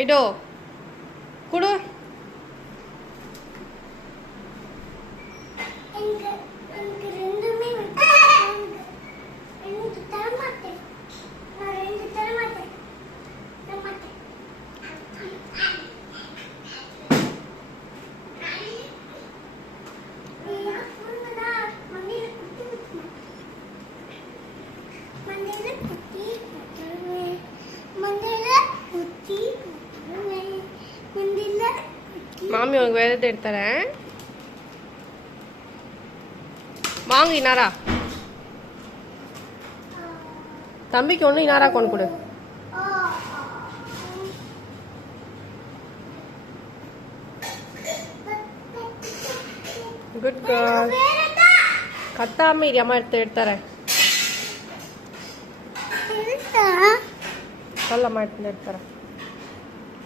ஐடோ குடு. மாமி உனக்கு வேற எடுத்து தரேன். வாங்க இனாரா. தம்பிக்கு ஒன்று இனாரா கொண்டு கொடு. Good girl. கத்தாம இரு, அம்மா எடுத்து தரேன். சொல்லம்மா எடுத்து தரேன்.